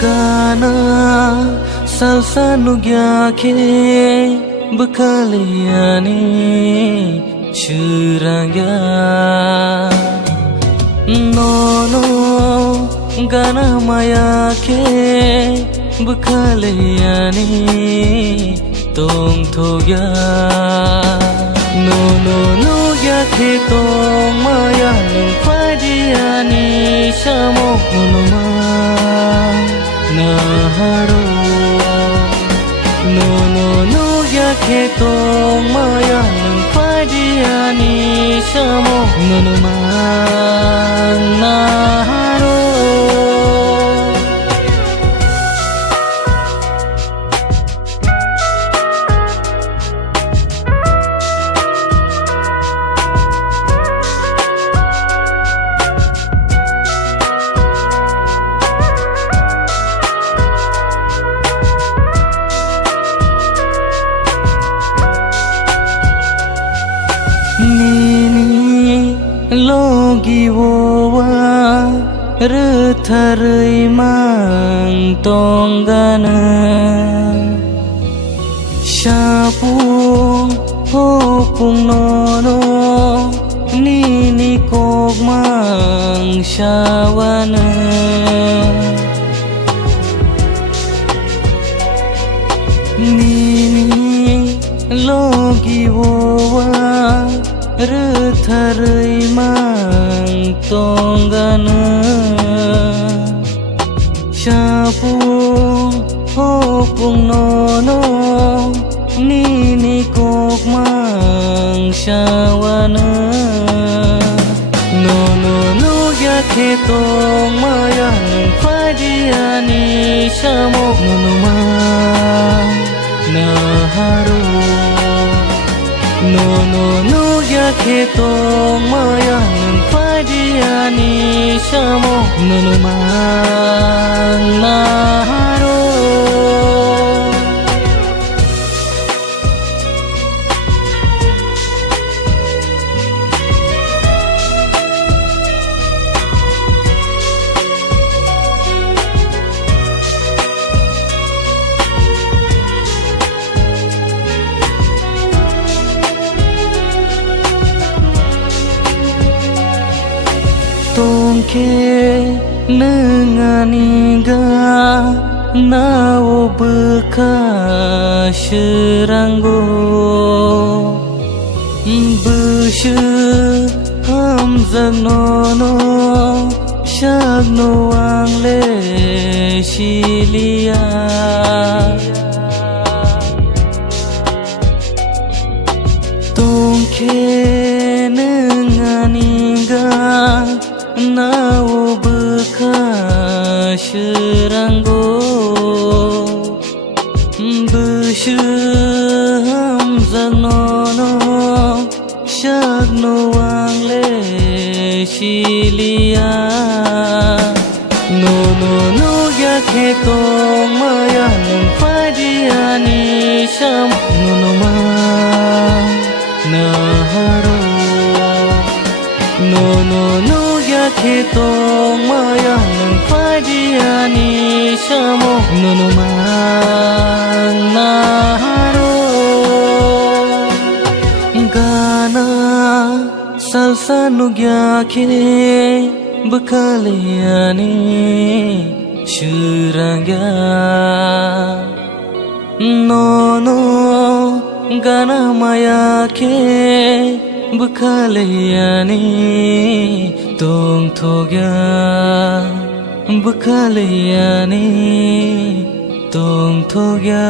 Gana, Salsa, Nukyakhe, Bakaliani, Suran. No, Gana Mayakhe, Bakaliani, Tong Toga. No, Nukyakhe, Tong Maya, Fadiani, Shamok, Nunuma. Naharo No Nukyakhe tong maya nung padiani shamo nunuman naharo Logi wowa retharai mang tong gana shapu hopung nono nini kok mang shawana nini logi wowa retharai mang tong gana shapu hopung nono nini kok mang shawana no Nukyakhe tong maya nung padiani shamok nunuma naharo No Nukyakhe tong maya nung padiani shamok nunuman naharo Tongke nenganiga nao bekas seranggo Beshe hamzang nono shagno wangle shilia Tongke nenganiga nao bekas seranggo Beshe hamzang nono shagno wangle shilia No Nukyakhe tong maya nung padiani sham nunuma naharo No Nukyakhe tong maya nung padiani shamok nunuman naharo Gana Salsa Nukyakhe Bakaliani Suran. No Gana Mayakhe Bakaliani tong toga Bakaliani tong toga